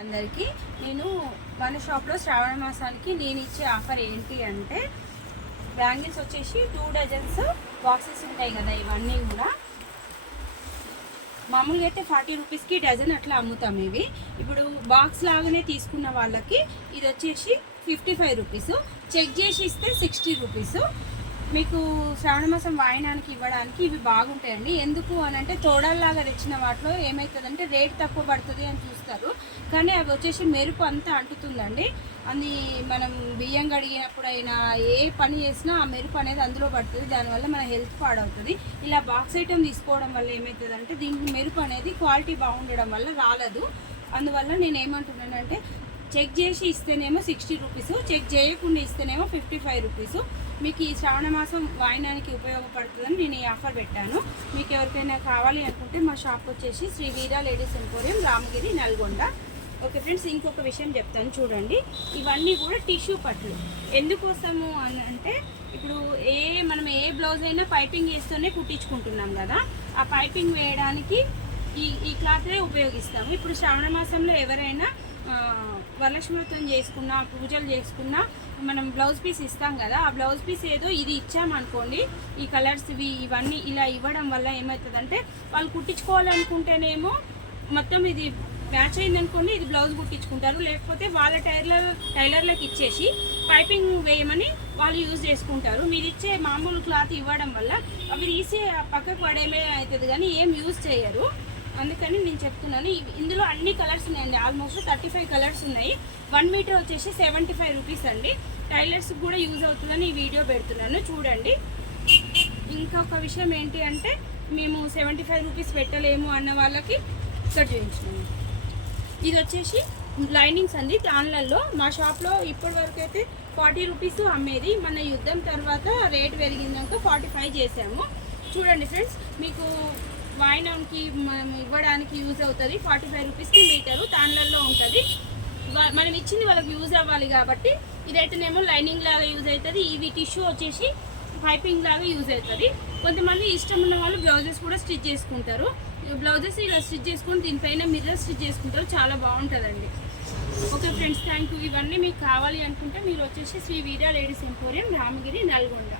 అందరికీ నేను మన షాప్లో శ్రావణ మాసానికి నేను ఇచ్చే ఆఫర్ ఏంటి అంటే బ్యాంగిల్స్ వచ్చేసి 2 డజన్స్ బాక్సెస్ ఉంటాయి కదా, ఇవన్నీ కూడా మామూలుగా అయితే 40 రూపీస్కి డజన్ అట్లా అమ్ముతాం. ఇవి ఇప్పుడు బాక్స్ లాగానే తీసుకున్న వాళ్ళకి ఇది వచ్చేసి 55 రూపీస్, చెక్ చేసి ఇస్తే 60 రూపీస్. మీకు శ్రావణ మాసం వాయినానికి ఇవ్వడానికి ఇవి బాగుంటాయండి. ఎందుకు అని అంటే తోడల్లాగా తెచ్చిన వాటిలో ఏమవుతుందంటే రేట్ తక్కువ పడుతుంది అని చూస్తారు, కానీ అవి వచ్చేసి మెరుపు అంతా అంటుతుందండి. అది మనం బియ్యం కడిగినప్పుడైనా ఏ పని చేసినా ఆ మెరుపు అనేది అందులో పడుతుంది, దానివల్ల మన హెల్త్ పాడవుతుంది. ఇలా బాక్స్ ఐటమ్ తీసుకోవడం వల్ల ఏమవుతుందంటే దీనికి మెరుపు అనేది క్వాలిటీ బాగుండడం వల్ల రాలదు. అందువల్ల నేను ఏమంటున్నానంటే చెక్ చేసి ఇస్తేనేమో 60 రూపీస్, చెక్ చేయకుండా ఇస్తేనేమో 55 రూపీస్. మీకు ఈ శ్రావణ మాసం వాయినానికి ఉపయోగపడుతుందని నేను ఈ ఆఫర్ పెట్టాను. మీకు ఎవరికైనా కావాలి అనుకుంటే మా షాప్ వచ్చేసి Sri Veera ladies emporium, Ramagiri, Nalgonda. Okay friends, ఇంకొక విషయం చెప్తాను చూడండి. ఇవన్నీ కూడా టిష్యూ పట్లు. ఎందుకోసము అని అంటే ఇప్పుడు మనం ఏ బ్లౌజ్ అయినా పైపింగ్ వేస్తూనే కుట్టించుకుంటున్నాం కదా, ఆ పైపింగ్ వేయడానికి ఈ క్లాత్నే ఉపయోగిస్తాము. ఇప్పుడు శ్రావణ మాసంలో ఎవరైనా వరలక్ష్మి వ్రతం చేసుకున్నా, పూజలు చేసుకున్నా మనం బ్లౌజ్ పీస్ ఇస్తాం కదా, ఆ బ్లౌజ్ పీస్ ఏదో ఇది ఇచ్చామనుకోండి, ఈ కలర్స్ ఇవన్నీ ఇలా ఇవ్వడం వల్ల ఏమవుతుందంటే వాళ్ళు కుట్టించుకోవాలనుకుంటేనేమో మొత్తం ఇది మ్యాచ్ అయిందనుకోండి, ఇది బ్లౌజ్ కుట్టించుకుంటారు. లేకపోతే వాళ్ళ టైలర్లకు ఇచ్చేసి పైపింగ్ వేయమని వాళ్ళు యూజ్ చేసుకుంటారు. మీరు ఇచ్చే మామూలు క్లాత్ ఇవ్వడం వల్ల అవి తీసి పక్కకు పడేమే అవుతుంది, కానీ ఏం యూజ్ చేయరు. అందుకని నేను చెప్తున్నాను. ఇందులో అన్ని కలర్స్ ఉన్నాయండి, ఆల్మోస్ట్ 35 కలర్స్ ఉన్నాయి. 1 మీటర్ వచ్చేసి 75 రూపీస్ అండి. టైలర్స్కి కూడా యూజ్ అవుతుందని ఈ వీడియో పెడుతున్నాను చూడండి. ఇంకొక విషయం ఏంటి అంటే మేము 75 రూపీస్ పెట్టలేము అన్న వాళ్ళకి ఇక్కడ చూపించినాము. ఇది వచ్చేసి లైనింగ్స్ అండి. ఆన్లైన్లో మా షాప్లో ఇప్పటి వరకు అయితే 40 రూపీస్ అమ్మేది. మన యుద్ధం తర్వాత రేట్ పెరిగిందాక 45 చేసాము. చూడండి ఫ్రెండ్స్, మీకు వాయినానికి మనం ఇవ్వడానికి యూజ్ అవుతుంది. 45 రూపీస్కి మీటరు తాన్లలో ఉంటుంది. మనం ఇచ్చింది వాళ్ళకి యూజ్ అవ్వాలి కాబట్టి ఇదైతేనేమో లైనింగ్ లాగా యూజ్ అవుతుంది. ఇవి టిష్యూ వచ్చేసి పైపింగ్ లాగా యూజ్ అవుతుంది. కొంతమంది ఇష్టం ఉన్న వాళ్ళు బ్లౌజెస్ కూడా స్టిచ్ చేసుకుంటారు. బ్లౌజెస్ ఇలా స్టిచ్ చేసుకొని దీనిపైన మిర్రర్ స్టిచ్ చేసుకుంటారు, చాలా బాగుంటుందండి. Okay friends, thank you. ఇవన్నీ మీకు కావాలి అనుకుంటే మీరు వచ్చేసి శ్రీ వీరా లేడీస్ ఎంపోరియం, రామగిరి, నల్గొండ.